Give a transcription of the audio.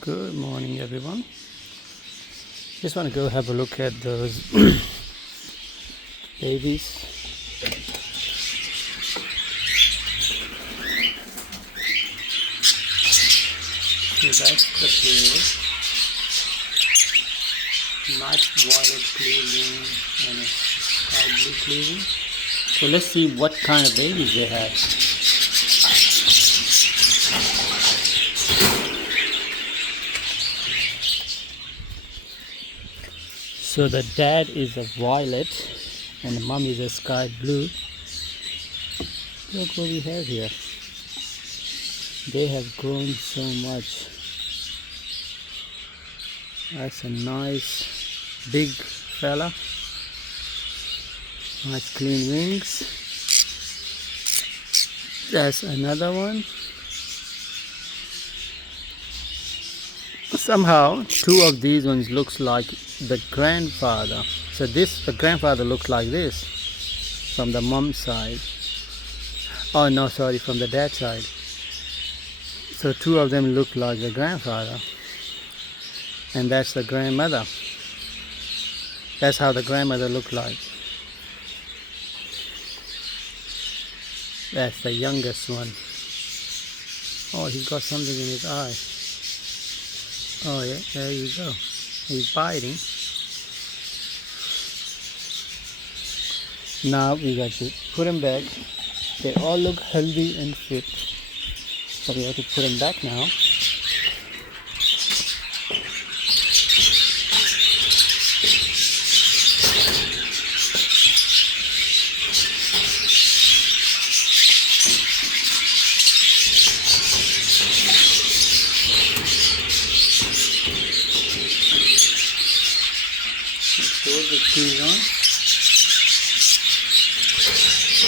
Good morning, everyone. Just want to go have a look at those babies. So that's the pair. Nice violet cleaving and a sky blue cleaving. So let's see what kind of babies they have. So the dad is a violet and the mom is a sky blue. Look what we have here. They have grown so much. That's a nice big fella. Nice clean wings. That's another one. Somehow two of these ones looks like the grandfather. So the grandfather looks like this from the mom's side. Oh no, sorry, from the dad's side. So two of them look like the grandfather, and that's the grandmother. That's how the grandmother looked like. That's the youngest one. Oh, he's got something in his eye. Oh yeah, there you go. He's biting. Now we got to put him back. They all look healthy and fit. So we have to put him back now. Throw the cheese on.